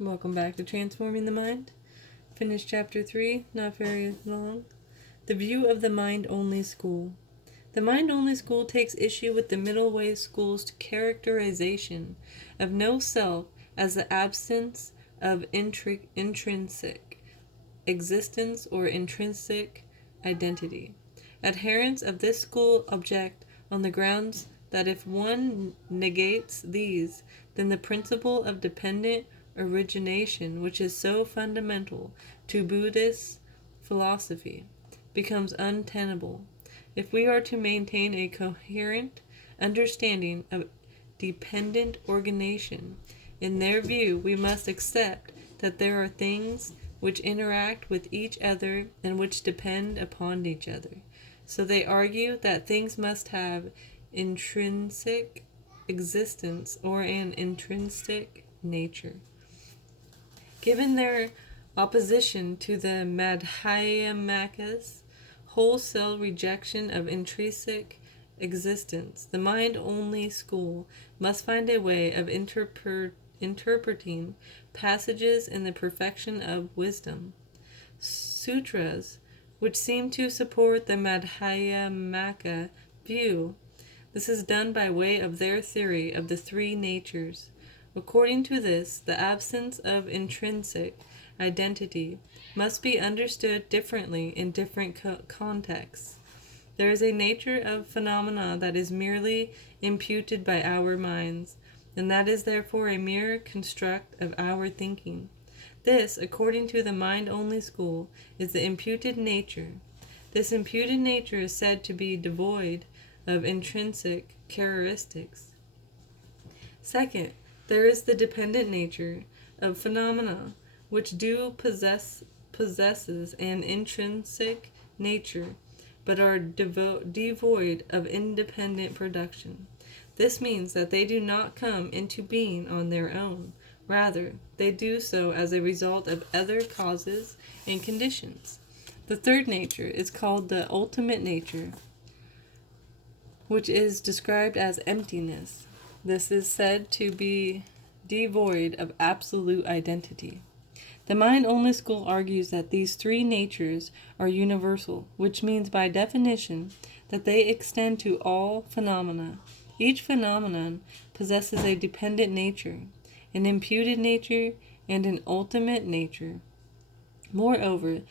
Welcome back to Transforming the Mind. Finished chapter 3, not very long. The view of the mind-only school. The mind-only school takes issue with the middle way school's characterization of no self as the absence of intrinsic existence or intrinsic identity. Adherents of this school object on the grounds that if one negates these, then the principle of dependent origination, which is so fundamental to Buddhist philosophy, becomes untenable. If we are to maintain a coherent understanding of dependent organization, in their view, we must accept that there are things which interact with each other and which depend upon each other. So they argue that things must have intrinsic existence or an intrinsic nature. Given their opposition to the Madhyamakas' wholesale rejection of intrinsic existence, the mind-only school must find a way of interpreting passages in the perfection of wisdom. Sutras, which seem to support the Madhyamaka view, this is done by way of their theory of the three natures. According to this, the absence of intrinsic identity must be understood differently in different contexts. There is a nature of phenomena that is merely imputed by our minds, and that is therefore a mere construct of our thinking. This, according to the mind-only school, is the imputed nature. This imputed nature is said to be devoid of intrinsic characteristics. Second, there is the dependent nature of phenomena, which do possesses an intrinsic nature, but are devoid of independent production. This means that they do not come into being on their own. Rather, they do so as a result of other causes and conditions. The third nature is called the ultimate nature, which is described as emptiness. This is said to be devoid of absolute identity. The mind-only school argues that these three natures are universal, which means by definition that they extend to all phenomena. Each phenomenon possesses a dependent nature, an imputed nature, and an ultimate nature. Moreover,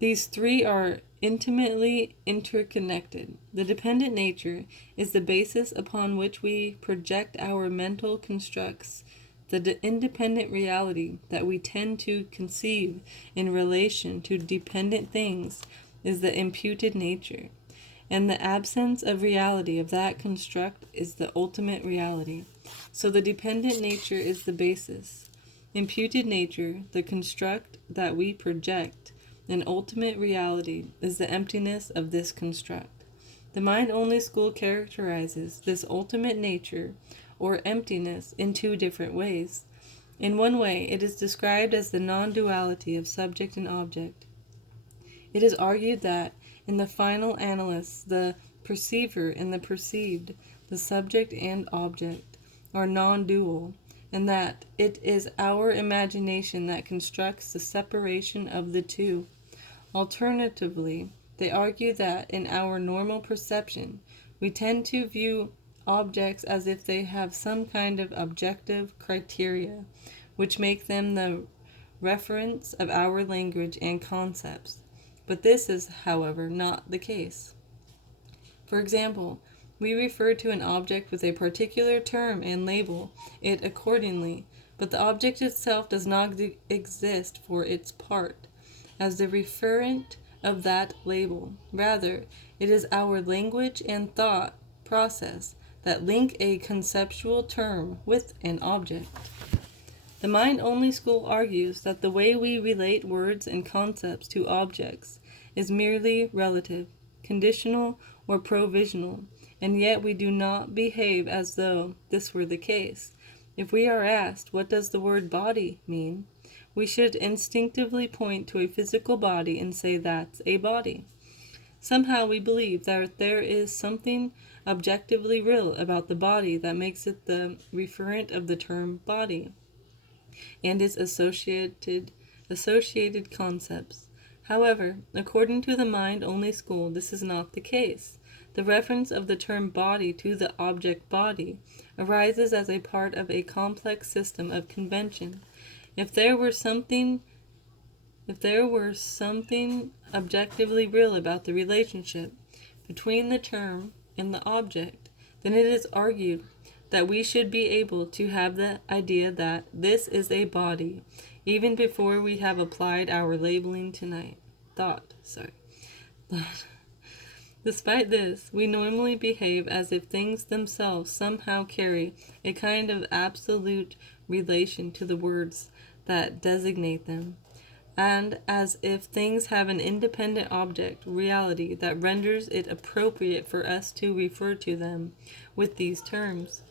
these three are intimately interconnected. The dependent nature is the basis upon which we project our mental constructs. The independent reality that we tend to conceive in relation to dependent things is the imputed nature, and the absence of reality of that construct is the ultimate reality. So the dependent nature is the basis, imputed nature, the construct that we project, and ultimate reality is the emptiness of this construct. The mind-only school characterizes this ultimate nature or emptiness in two different ways. In one way, it is described as the non-duality of subject and object. It is argued that, in the final analysis, the perceiver and the perceived, the subject and object, are non-dual, and that it is our imagination that constructs the separation of the two. Alternatively, they argue that in our normal perception, we tend to view objects as if they have some kind of objective criteria, which make them the reference of our language and concepts. But this is, however, not the case. For example, we refer to an object with a particular term and label it accordingly, but the object itself does not exist for its part as the referent of that label. Rather, it is our language and thought process that link a conceptual term with an object. The mind-only school argues that the way we relate words and concepts to objects is merely relative, conditional, or provisional, and yet we do not behave as though this were the case. If we are asked, what does the word body mean? We should instinctively point to a physical body and say that's a body. Somehow we believe that there is something objectively real about the body that makes it the referent of the term body. and its associated concepts. However, according to the mind-only school, this is not the case. The reference of the term body to the object body arises as a part of a complex system of convention. If there were something objectively real about the relationship between the term and the object, then it is argued that we should be able to have the idea that this is a body, even before we have applied our labeling thought. Despite this, we normally behave as if things themselves somehow carry a kind of absolute relation to the words that designate them, and as if things have an independent object, reality, that renders it appropriate for us to refer to them with these terms.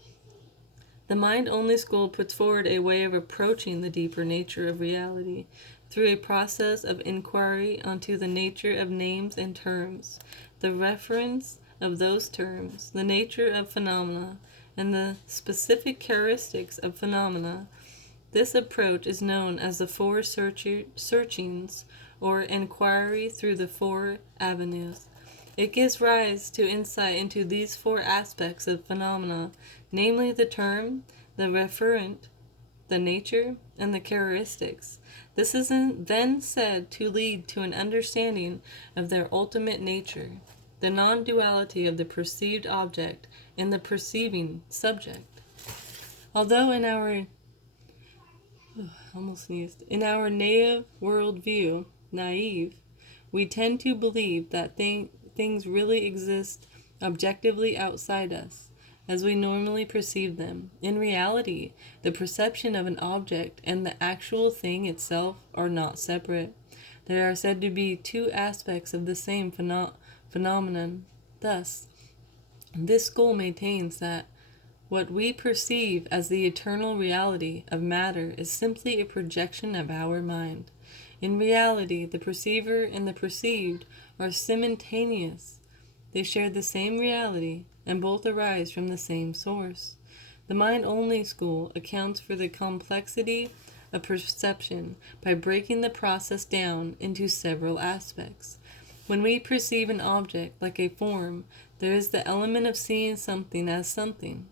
The mind-only school puts forward a way of approaching the deeper nature of reality through a process of inquiry onto the nature of names and terms, the reference of those terms, the nature of phenomena, and the specific characteristics of phenomena. This approach is known as the four searchings, or inquiry through the four avenues. It gives rise to insight into these four aspects of phenomena, namely the term, the referent, the nature, and the characteristics. This is then said to lead to an understanding of their ultimate nature, the non-duality of the perceived object and the perceiving subject. Although in our naive worldview, we tend to believe that things really exist objectively outside us, as we normally perceive them. In reality, the perception of an object and the actual thing itself are not separate. There are said to be two aspects of the same phenomenon. Thus, this school maintains that what we perceive as the eternal reality of matter is simply a projection of our mind. In reality, the perceiver and the perceived are simultaneous. They share the same reality, and both arise from the same source. The mind-only school accounts for the complexity of perception by breaking the process down into several aspects. When we perceive an object like a form, there is the element of seeing something as something,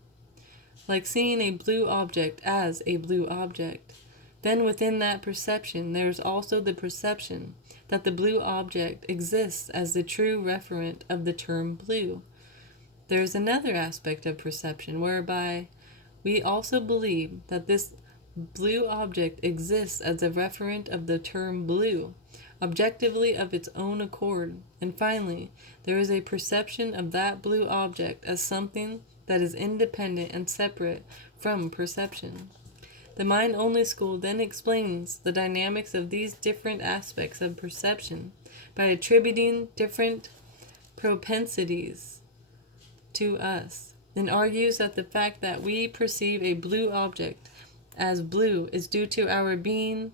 like seeing a blue object as a blue object. Then within that perception, there is also the perception that the blue object exists as the true referent of the term blue. There is another aspect of perception whereby we also believe that this blue object exists as a referent of the term blue, objectively of its own accord. And finally, there is a perception of that blue object as something that is independent and separate from perception. The mind-only school then explains the dynamics of these different aspects of perception by attributing different propensities to us, and argues that the fact that we perceive a blue object as blue is due to our being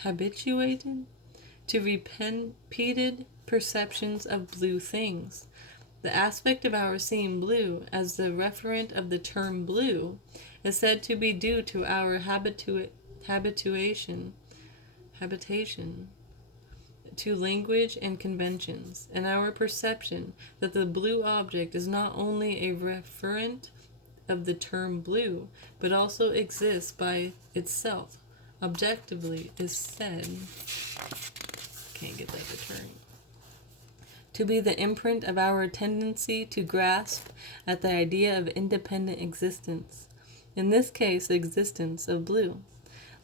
habituated to repeated perceptions of blue things. The aspect of our seeing blue as the referent of the term blue is said to be due to our habitation to language and conventions, and our perception that the blue object is not only a referent of the term blue, but also exists by itself, objectively, is said, can't get that to turn, to be the imprint of our tendency to grasp at the idea of independent existence, in this case the existence of blue.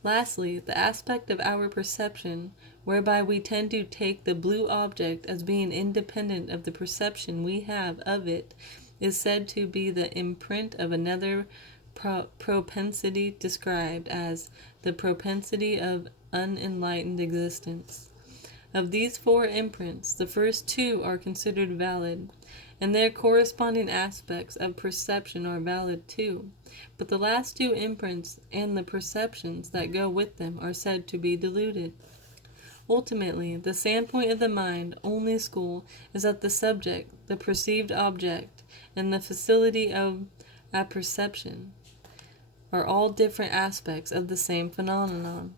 Lastly, the aspect of our perception whereby we tend to take the blue object as being independent of the perception we have of it is said to be the imprint of another propensity described as the propensity of unenlightened existence. Of these four imprints, the first two are considered valid, and their corresponding aspects of perception are valid too, but the last two imprints and the perceptions that go with them are said to be deluded. Ultimately, the standpoint of the mind-only school is that the subject, the perceived object, and the facility of apperception, are all different aspects of the same phenomenon,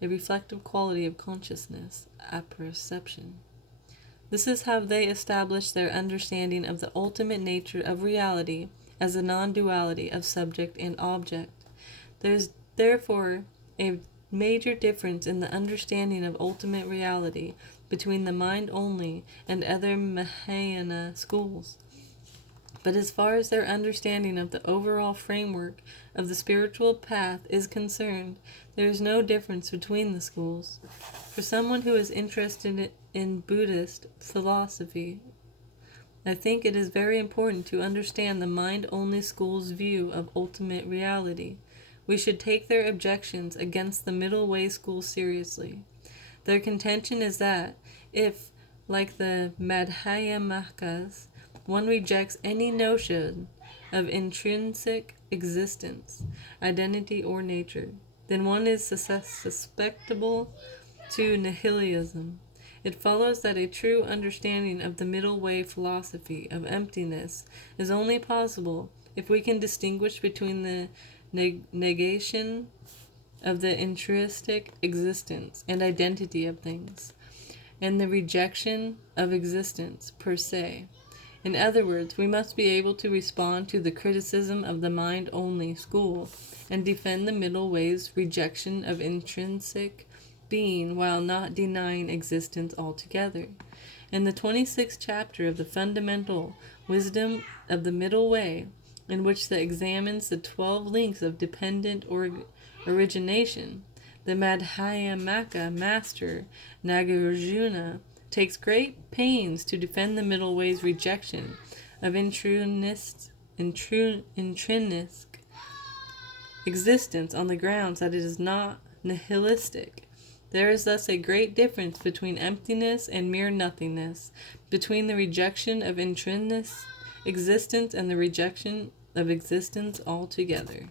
a reflective quality of consciousness, apperception. This is how they establish their understanding of the ultimate nature of reality as a non-duality of subject and object. There is therefore a major difference in the understanding of ultimate reality between the mind-only and other Mahayana schools. But as far as their understanding of the overall framework of the spiritual path is concerned, there is no difference between the schools. For someone who is interested in Buddhist philosophy, I think it is very important to understand the mind-only school's view of ultimate reality. We should take their objections against the Middle Way school seriously. Their contention is that if, like the Madhyamakas, one rejects any notion of intrinsic existence, identity, or nature, then one is susceptible to nihilism. It follows that a true understanding of the middle way philosophy of emptiness is only possible if we can distinguish between the negation of the intrinsic existence and identity of things, and the rejection of existence per se. In other words, we must be able to respond to the criticism of the mind-only school and defend the middle way's rejection of intrinsic being while not denying existence altogether. In the 26th chapter of the Fundamental Wisdom of the Middle Way, in which it examines the 12 links of dependent origination, the Madhyamaka master Nagarjuna takes great pains to defend the Middle Way's rejection of intrinsic existence on the grounds that it is not nihilistic. There is thus a great difference between emptiness and mere nothingness, between the rejection of intrinsic existence and the rejection of existence altogether.